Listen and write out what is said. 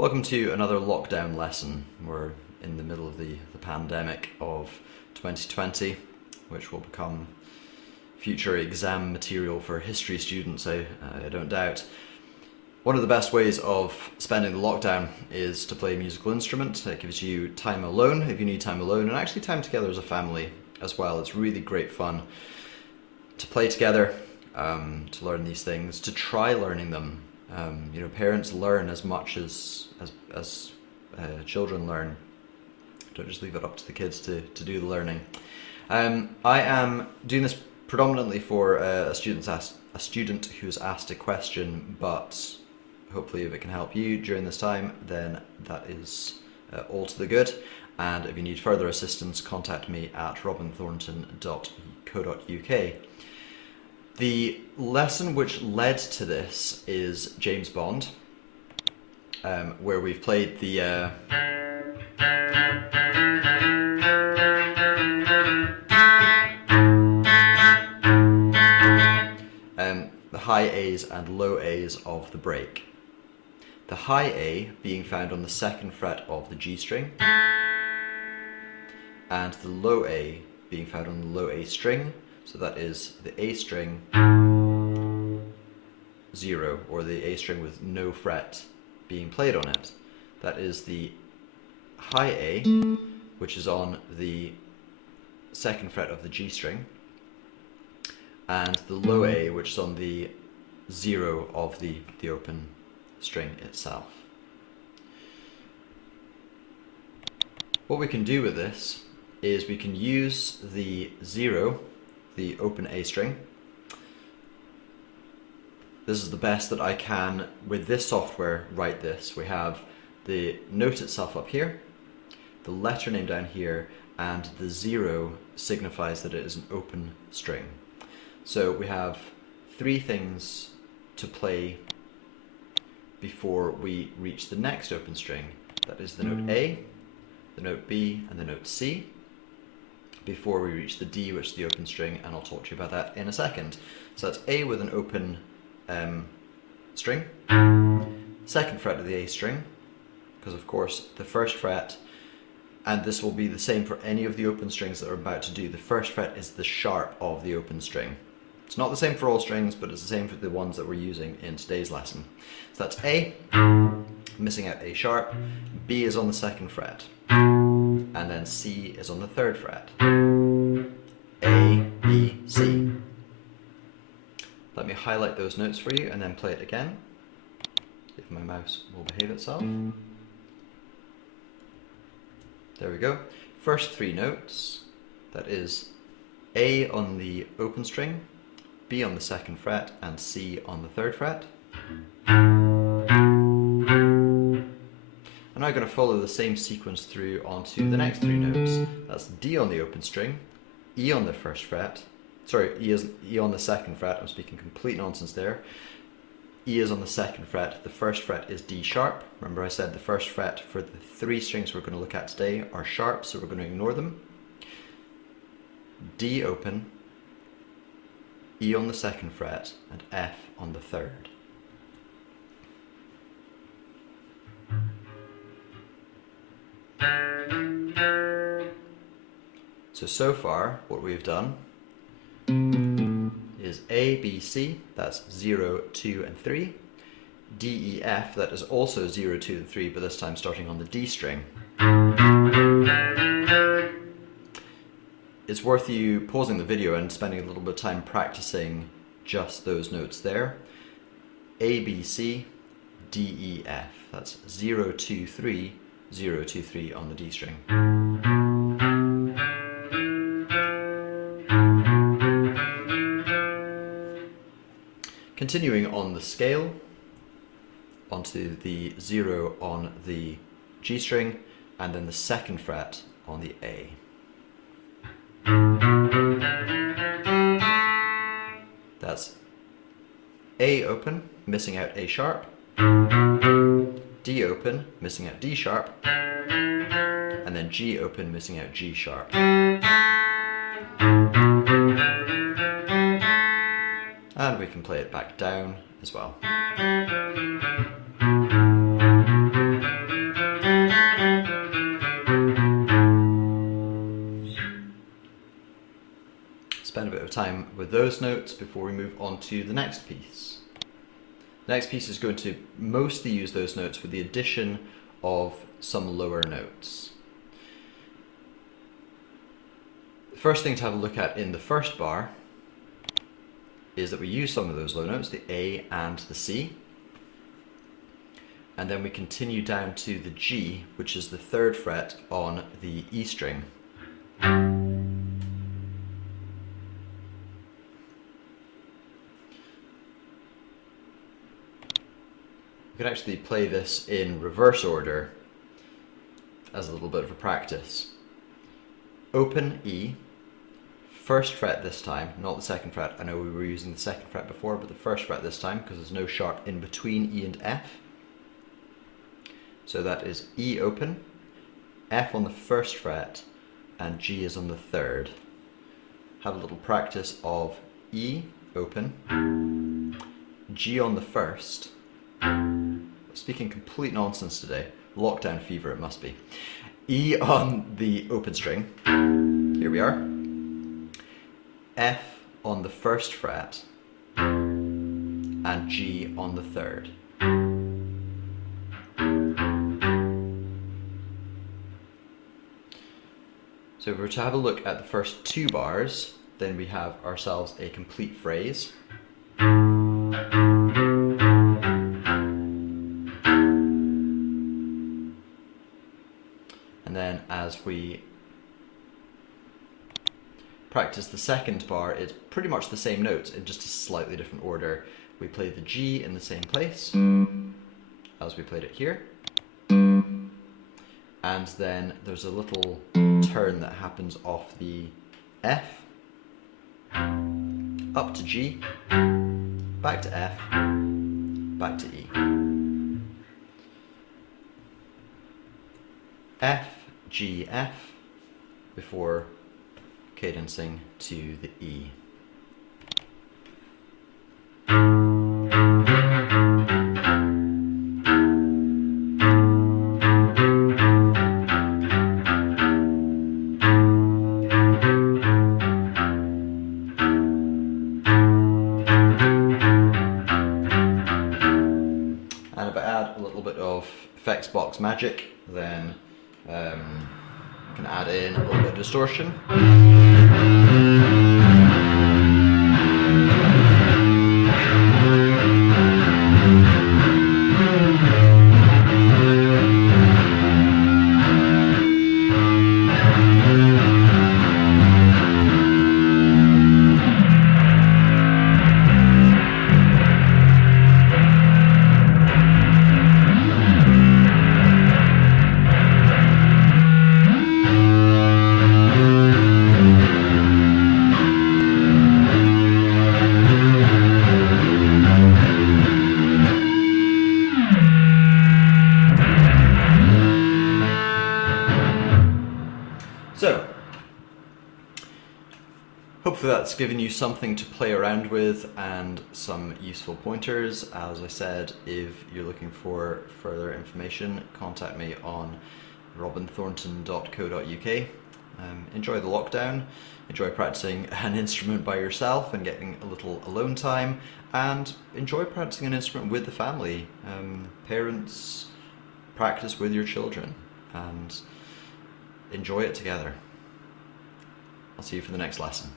Welcome to another lockdown lesson. We're in the middle of the pandemic of 2020, which will become future exam material for history students, I don't doubt. One of the best ways of spending the lockdown is to play a musical instrument. It gives you time alone if you need time alone, and actually time together as a family as well. It's really great fun to play together, to learn these things, to try learning them. Parents learn as much as children learn. Don't just leave it up to the kids to do the learning. I am doing this predominantly for a student who's asked a question, but hopefully if it can help you during this time, then that is all to the good. And if you need further assistance, contact me at robinthornton.co.uk. The lesson which led to this is James Bond, where we've played the high A's and low A's of the break. The high A being found on the second fret of the G string, and the low A being found on the low A string. So that is the A string 0, or the A string with no fret being played on it. That is the high A, which is on the second fret of the G string, and the low A, which is on the 0 of the open string itself. What we can do with this is we can use the 0, the open A string. This is the best that I can with this software write this. We have the note itself up here, the letter name down here, and the 0 signifies that it is an open string. So we have three things to play before we reach the next open string. That is the note A, the note B, and the note C, before we reach the D, which is the open string, and I'll talk to you about that in a second. So that's A with an open string, second fret of the A string, because of course the first fret, and this will be the same for any of the open strings that we're about to do, the first fret is the sharp of the open string. It's not the same for all strings, but it's the same for the ones that we're using in today's lesson. So that's A, missing out A sharp, B is on the second fret, and then C is on the third fret. A, B, C. Let me highlight those notes for you and then play it again, if my mouse will behave itself. There we go. First three notes, that is A on the open string, B on the second fret, and C on the third fret. I'm now going to follow the same sequence through onto the next three notes. That's D on the open string, E on the first fret, sorry, E on the second fret, I'm speaking complete nonsense there. E is on the second fret, the first fret is D sharp. Remember I said the first fret for the three strings we're going to look at today are sharp, so we're going to ignore them. D open, E on the second fret, and F on the third. So far, what we've done is A, B, C, that's 0, 2, and 3. D, E, F, that is also 0, 2, and 3, but this time starting on the D string. It's worth you pausing the video and spending a little bit of time practicing just those notes there. A, B, C, D, E, F, that's 0, 2, 3, 0, 2, 3 on the D string. Continuing on the scale, onto the 0 on the G string, and then the second fret on the A. That's A open, missing out A sharp, D open, missing out D sharp, and then G open, missing out G sharp. And we can play it back down as well. of time with those notes before we move on to the next piece. The next piece is going to mostly use those notes with the addition of some lower notes. The first thing to have a look at in the first bar is that we use some of those low notes, the A and the C, and then we continue down to the G, which is the 3rd fret on the E string. We can actually play this in reverse order as a little bit of a practice. Open E, 1st fret this time, not the 2nd fret. I know we were using the 2nd fret before, but the 1st fret this time because there's no sharp in between E and F. So that is E open, F on the 1st fret, and G is on the 3rd. Have a little practice of E open, G on the 1st. Speaking complete nonsense today. Lockdown fever it must be. E on the open string. Here we are. F on the 1st fret and G on the 3rd. So if we were to have a look at the first 2 bars, then we have ourselves a complete phrase. And then as we practice the 2nd bar, it's pretty much the same notes in just a slightly different order. We play the G in the same place as we played it here. And then there's a little turn that happens off the F, up to G, back to F, back to E. F, G, F, before cadencing to the E. And if I add a little bit of effects box magic, then I can add in a little bit of distortion. So, hopefully that's given you something to play around with and some useful pointers. As I said, if you're looking for further information, contact me on robinthornton.co.uk. Enjoy the lockdown, enjoy practicing an instrument by yourself and getting a little alone time, and enjoy practicing an instrument with the family. Parents, practice with your children and enjoy it together. I'll see you for the next lesson.